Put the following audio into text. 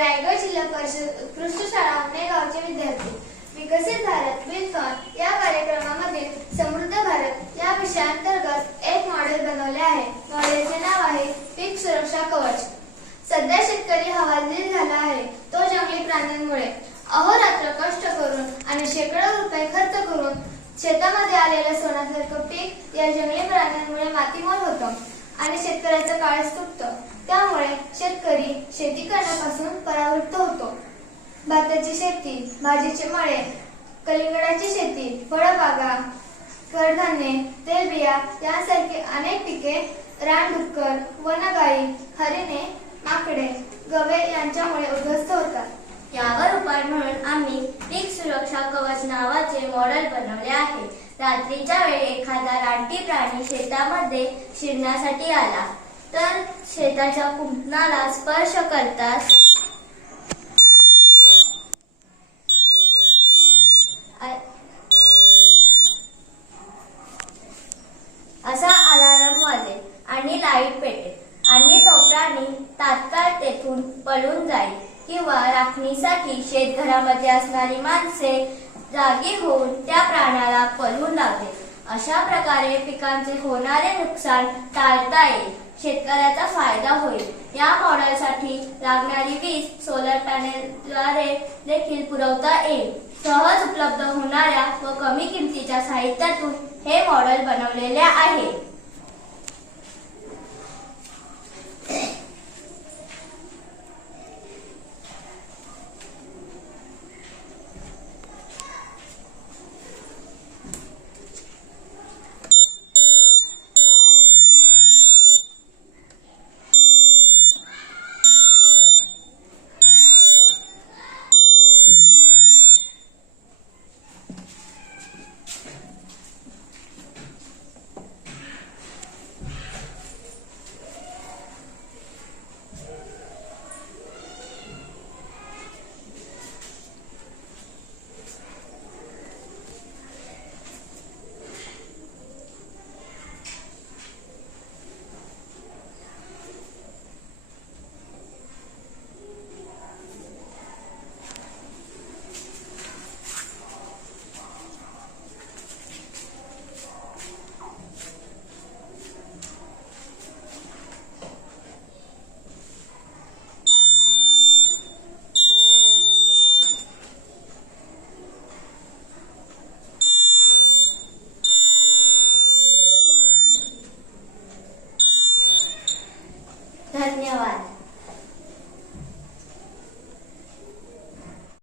रायगड जिल्हा परिषद उत्कृष्ट शाळा गावचे विद्यार्थी. विकसित भारत विथॉन या कार्यक्रमामध्ये समृद्ध भारत या विषयांतर्गत एक मॉडेल बनवले आहे. मॉडेलचे नाव आहे पीक सुरक्षा कवच. सध्या शेतकरी हवालदिल झाला आहे तो जंगली प्राण्यांमुळे. अहोरात्र कष्ट करून आणि शेकडो रुपये खर्च करून शेतामध्ये आलेलं सोन्यासारखं पीक या जंगली प्राण्यांमुळे मातीमोल होतं. आणि शेतकऱ्याचं काळच तुटतं. त्यामुळे शेतकरी शेती करण्यापासून परावृत्त होतो. भाताची शेती भाजीचे मळे कलिंगडाची शेती फळबागा कडधान्ये तेलबिया यांसारखी अनेक पिके रानडुक्कर वनगाई हरिणे माकडे गवे यांच्यामुळे उद्ध्वस्त होतात. यावर उपाय म्हणून आम्ही पीक सुरक्षा कवच नावाचे मॉडेल बनवले आहे. रात्रीच्या वेळी एखादा रानटी प्राणी शेतामध्ये शिरण्यासाठी आला. तर शेताच्या कुंपणाला स्पर्श करताच असा अलार्म वाजेल आणि लाइट पेटेल आणि तो प्राणी तात्काळ तेथून पळून जाईल किंवा राखणीसाठी शेतघरामध्ये असणारी माणसे जागी होऊन त्या प्राण्याला पळवून लावते अशा प्रकारे पिकांचे होणारे नुकसान टाळता येईल. शेतकऱ्याचा फायदा होईल. या मॉडेलसाठी लागणारी वीज सोलर पॅनेलद्वारे देखील पुरवता येईल. सहज उपलब्ध होणाऱ्या व कमी किमतीच्या साहित्यातून हे मॉडेल बनवलेले आहे. धन्यवाद